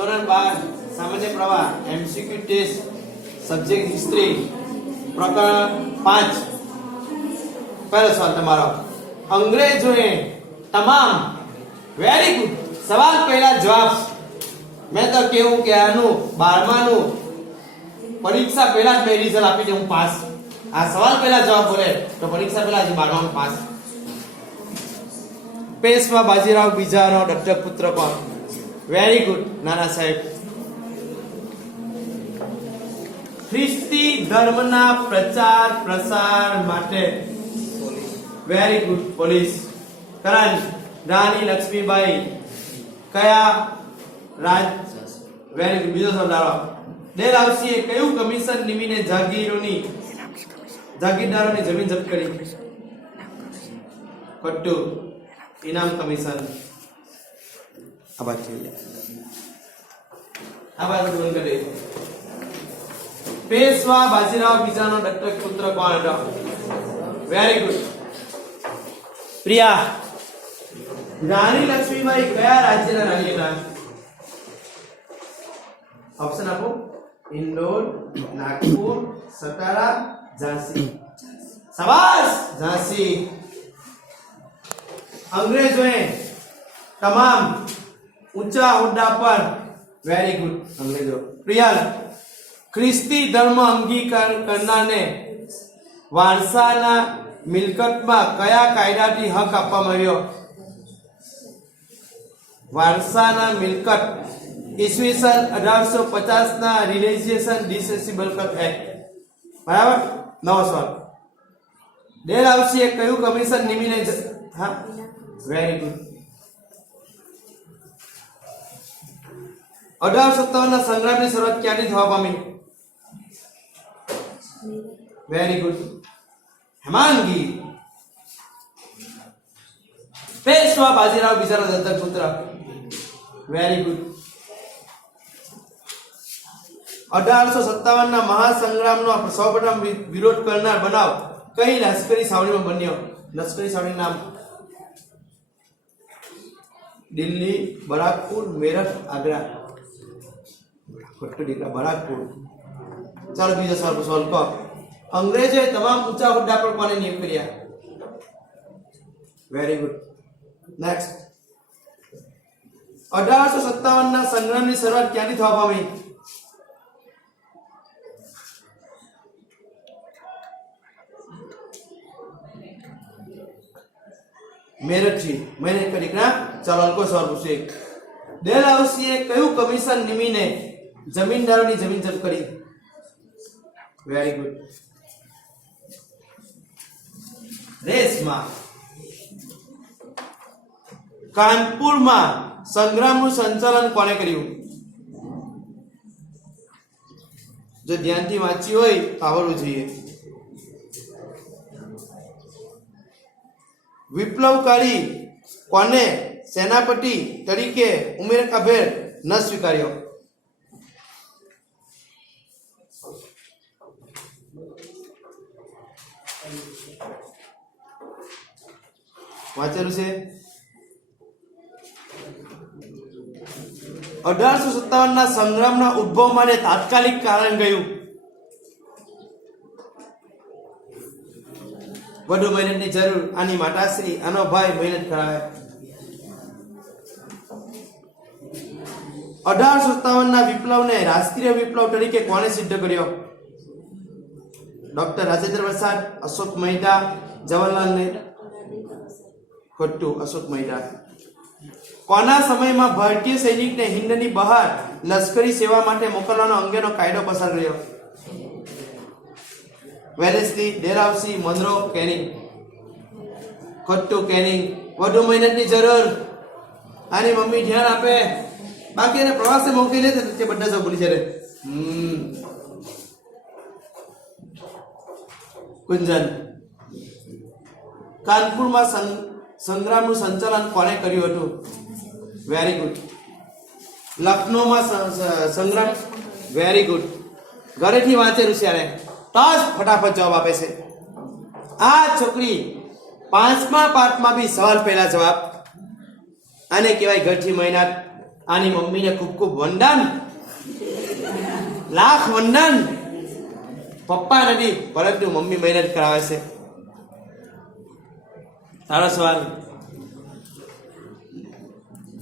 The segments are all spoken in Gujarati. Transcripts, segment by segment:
ધોરણ 12 સામાન્ય પ્રવાહ MCQ ટેસ્ટ સબ્જેક્ટ હિસ્ટ્રી પ્રકરણ 5 પહેલો સવાલ તમારો અંગ્રેજોએ તમામ વેરી ગુડ સવાલ પહેલા જવાબ મેં તો કેવું કે આનું 12મા નું પરીક્ષા પહેલા જ મેં રિઝલ્ટ આપી દે હું પાસ આ સવાલ પહેલા જવાબ બોલે તો પરીક્ષા પહેલા જ 12મા માં પાસ પેશવા બાજીરાવ બીજાનો દત્તક પુત્ર કોણ વેરી ગુડ નાના સાહેબ ખ્રિસ્તી ધર્મના પ્રચાર પ્રસાર માટે વેરી ગુડ પોલીસ કરણ રાણી લક્ષ્મીબાઈ કયા રાજ વેરી ગુડ બીજો સવાલ ડેલહાઉસીએ કયું કમિશન નિમીને જાગીરદારોની જમીન જપ્ત કરી ખોટું ઇનામ કમિશન આ બાત છે આ બાત બંધ કરી પેશવા બાજીરાવ બીજાનો દત્તક પુત્ર કોણ હતો વેરી ગુડ પ્રિયા રાણી લક્ષ્મીબાઈ કયા રાજ્યના રાણી હતા ઓપ્શન આપો इंदौर नागपुर सतारा झांसी शाबाश झांसी अंग्रेजों तमाम ऊंचा होद्दा पर वेरी गुड अंग्रेजो प्रियल ख्रिस्ती धर्म अंगीकार करनारने वारसाना मिलकतમાં કયા કાયદાથી હક આપવામાં આવ્યો વારસાના મિલકત ઈસવીસન 1850 ના રિલીજીયસ ડિસેબલ એક્ટ બરાબર નવો સવાલ ડેલહાઉસીએ કયું કમિશન નિમીને હા વેરી ગુડ 1857 ના સંગ્રામની શરૂઆત ક્યાંથી થવા પામી વેરી ગુડ હેમાંગી પેશવા બાજીરાવ બીજાનો દત્તક પુત્ર વેરી ગુડ 1857 ના મહાસંગ્રામનો સૌપ્રથમ વિરોધ કરનાર બનાવ કઈ લશ્કરી છાવણીમાં બન્યો લશ્કરી છાવણી નામ દિલ્હી બરાકપુર મેરઠ આગ્રા બરાકપુર ચાલો બીજો સવાલ કહો અંગ્રેજોએ તમામ ઊંચા હોદ્દા પર કોને નિયુક્ત કર્યા વેરી ગુડ નેક્સ્ટ 1857 ના સંગ્રામની શરૂઆત ક્યાંથી થવા પામી मेरठी मैंने करीना चलो को सवाल पूछे डेलहाउसीए कયું કમિશન નિમીને જમીનદારોની જમીન જપ્ત કરી વેરી ગુડ રેસમાં કાનપુરમાં સંગ્રામનું સંચાલન કોણે કર્યું જો ધ્યાનથી વાંચી હોય તો આવડવું જોઈએ વિપ્લવકારી કોને સેનાપતિ તરીકે ઉમેરકાભેર ન સ્વીકાર્યો વાંચેલું છે 1857 ના સંગ્રામના ઉદ્ભવ માટે તાત્કાલિક કારણ ગયું વધુ મહેનતની જરૂર આની માતાશ્રી આનો ભાઈ મહેનત કરાવે 1857 ના વિપ્લવને રાષ્ટ્રીય વિપ્લવ તરીકે કોણે સિદ્ધ કર્યો ડોક્ટર રાજેન્દ્ર પ્રસાદ અશોક મહેતા જવાહરલાલ નહેરુ ખોટું અશોક મહેતા કોના સમયમાં ભારતીય સૈનિકને હિંદની બહાર લશ્કરી સેવા માટે મોકલવાનો અંગેનો કાયદો પસાર કર્યો વેલેસ્લી ડેલહાઉસી મનરો કેનિંગ ખોટું કેનિંગ વધુ મહેનતની જરૂર આની મમ્મી ધ્યાન આપે બાકી એને પ્રવાસે મોકલી લે તે બધા જ ભૂલી જાય કુંજન કાનપુરમાં સંગ્રામનું સંચાલન કોણે કર્યું હતું વેરી ગુડ લખનૌમાં સંગ્રામ વેરી ગુડ ઘરેથી વાંચેલું છે આને તો જ ફટાફટ જવાબ આપે છે આ છોકરી 5મા પાઠમાં બી સવાલ પહેલા જવાબ આને કહેવાય ઘરથી મહેનત આની મમ્મીને ખૂબ ખૂબ વંદન, લાખ વંદન. પપ્પા નથી પરંતુ મમ્મી મહેનત કરાવે છે. સારો સવાલ.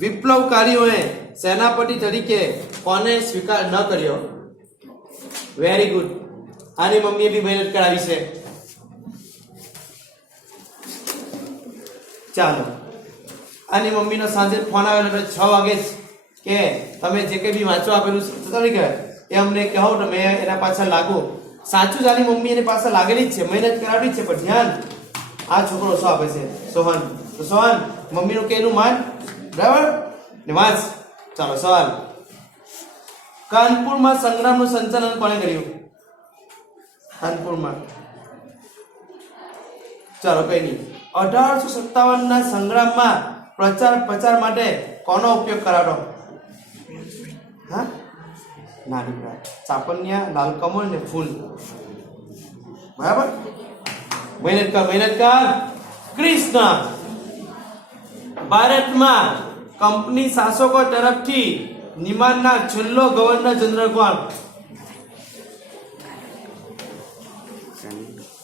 વિપ્લવકારીઓએ સેનાપતિ તરીકે કોને સ્વીકાર ન કર્યો? Very good. આની મમ્મીએ બી મહેનત કરાવી છે. ચાલો, આની મમ્મીનો સાંજે ફોન આવેલો 6 વાગે જ કે તમે જે કંઈ બી વાંચવા આપેલું છે એ અમને કહો તો મેં એના પાછળ લાગુ. સાચું જ આની મમ્મી એની પાછળ લાગેલી જ છે, મહેનત કરાવી જ છે. પણ ધ્યાન, આ છોકરો શું આપે છે? સોહન. તો સોહન, મમ્મીનું કહેલું માન, બરાબર ને વાંચ. ચાલો સવાલ. કાનપુરમાં સંગ્રામનું સંચાલન કોણે કર્યું? કાનપુરમાં. ચાલો કઈ નહીં. 1857 ના સંગ્રામમાં પ્રચાર માટે કોનો ઉપયોગ કરાતો? હા, ના દીકરા, ચાપન્યા, લાલ કમળ ને ફૂલ. બરાબર. મહેનત કર. કૃષ્ણ. ભારતમાં કંપની શાસકો તરફથી નિમાનના છેલ્લો ગવર્નર જનરલ કોણ?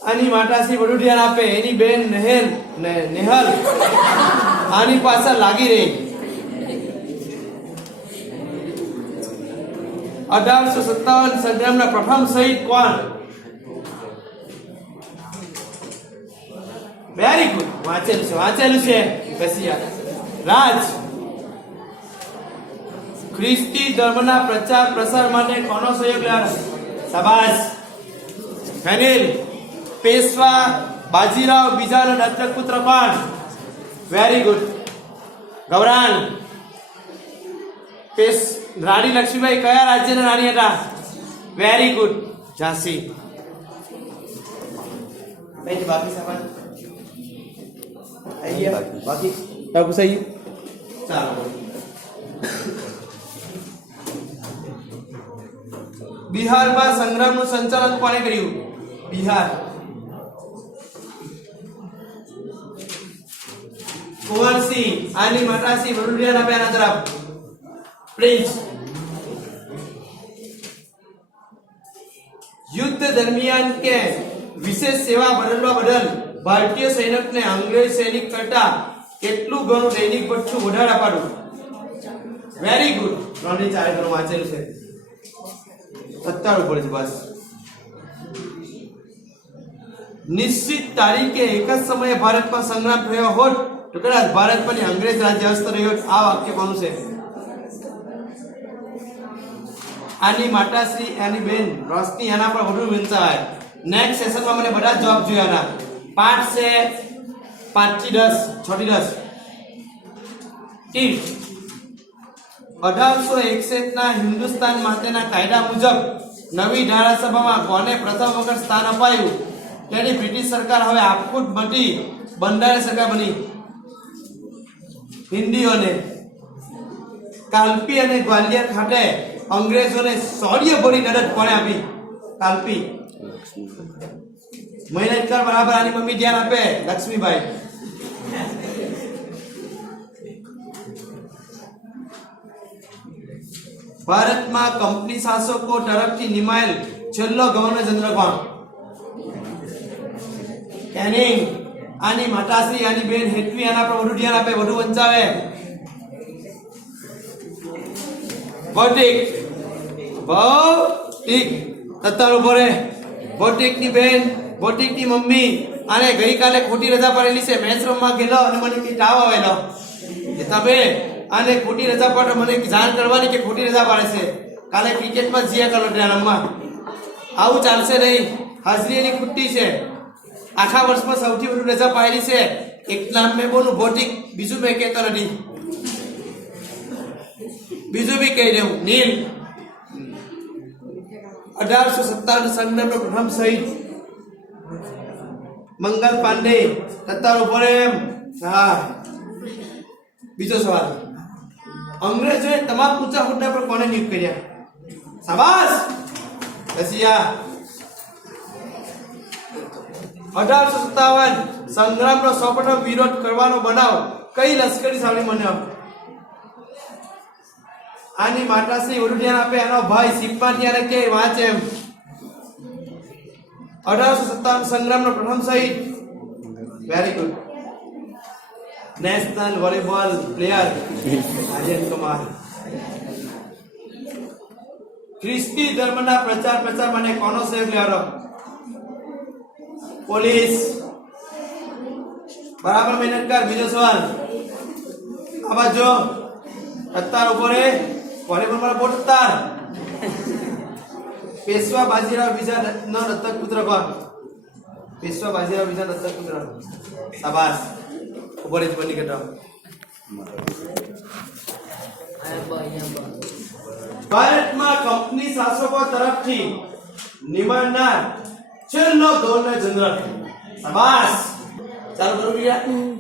આની માતાશ્રી બધું ધ્યાન આપે. એની બેન નેહલ આની પાછળ લાગી રહી. 1857 સંગ્રામના પ્રથમ શહીદ કોણ? Very good. વાંચેલું છે. કસિયા રાજ. ખ્રિસ્તી ધર્મના પ્રચાર પ્રસાર માટે કોનો સહયોગ લેવાનો? શાબાશ. ફેનિલ. પેશવા બાજીરાવ બીજાનો દત્તક પુત્ર કોણ? Very good. ગૌરાંગ. રાણી લક્ષ્મીબાઈ કયા રાજ્યના રાણી હતા? Very good. ઝાંસી. બાકી સામાન બાકી પૂછાઈ ગયું. ચાલો. બિહારમાં સંગ્રામનું સંચાલન કોણે કર્યું? બિહાર. કુંવરસિંહ. આની માતાશ્રી વડુડિયા ના પેના તરફ. પ્રિન્સ. યુદ્ધ દરમિયાન કે વિશેષ સેવા બદલવા બદલ ભારતીય સૈનિકને અંગ્રેજ સૈનિક કરતા કેટલું ઘણું દૈનિક ભથ્થું વધારે અપાડું? Very good. 3 4 ઘણું વાંચેલું છે. 57 પડે છે બસ. નિશ્ચિત તારીખે એક જ સમયે ભારતમાં સંગ્રામ થયો હોત તો કદાચ ભારત પર અંગ્રેજ રાજ્ય હસ્ત રહ્યો. આ વાક્ય કોનું છે? આની માતાશ્રી, આની બેન રોશની. આના પર વધુ વિચાર. નેક્સ્ટ સેશનમાં મને બધા જવાબ જોયાના. પાઠ છે 5 થી 10, 6 થી 10. ટીમ 1861 ના હિન્દુસ્તાન માટેના કાયદા મુજબ નવી ધારાસભામાં કોને પ્રથમ વખત સ્થાન અપાયું? તેની બ્રિટિશ સરકાર હવે આપખુદ મટી બંધારણ સરકાર બની. હિન્દીઓને. કાલપી અને ગ્વાલિયર ખાતે અંગ્રેજોને શૌર્યભરી લડત કોણે આપી? કાલપી. મહેનત કર બરાબર. આની મમ્મી ધ્યાન આપે. લક્ષ્મીબાઈ. ભારતમાં કંપની શાસકો તરફથી નિમાયેલ છેલ્લો ગવર્નર જનરલ કોણ? કેનિંગ. આની માતાશ્રી, આની બેન હેતવી. આના પર વધુ ધ્યાન આપે, વધુ વંચાવે. ભૌતિક. તત્તાર ઉપર ભૌતિકની બેન, ભૌતિકની મમ્મી. આને ગઈકાલે ખોટી રજા પડેલી છે. મેચ રમવા ગયેલો અને મને કે તાવ આવેલો. તમે આને ખોટી રજા પાડો, મને જાણ કરવાની કે ખોટી રજા પાડે છે. કાલે ક્રિકેટમાં જીયા કરો ત્યાં રમવા. આવું ચાલશે નહીં. હાજરી એની ખુટ્ટી છે. આખા વર્ષમાં સૌથી વધુ રજા પાડેલી છે. એક નામ મેં બોલું ભૌતિક, બીજું મેં કહેતો નથી. બીજું બી કહી દઉં. નીલ. 1857 સંગ્રામનો પ્રથમ શહીદ મંગલ પાંડે. તત્તાર ઉપર એમ. હા. બીજો સવાલ. અંગ્રેજોએ તમામ ઊંચા હોદ્દા પર કોને નિયુક્ત કર્યા? શાબાશ. રશિયા. 1857 સંગ્રામનો સૌપ્રથમ વિરોધ કરવાનો બનાવ કઈ લશ્કરી છાવણી બન્યો? આની માતાશ્રી વધુ ધ્યાન આપે. આનો ભાઈ સિપ્પા ત્યારે કે વાંચે એમ. 1857 સંગ્રામનો પ્રથમ શહીદ. Very good. National volleyball player Rajen Kumar. ખ્રિસ્તી ધર્મના પ્રચાર માટે કોનો સેવ લેવાનો? પોલીસ. બરાબર મહેનત કર. બીજો સવાલ આ બાજુ અત્તાર ઉભો રે. વોલીબોલ માં બોટ અત્તાર. પેશવા બાજીરાવ બીજા નો દત્તક પુત્ર કોણ? પેશવા બાજીરાવ બીજા દત્તક પુત્ર. શાબાશ. ઉભો રે બની ગયો. ભારતમાં કંપની શાસકો તરફથી નિમાણનાર છેલ્લો ગવર્નર જનરલ. શાબાશ. ચાલો કરું બીજા.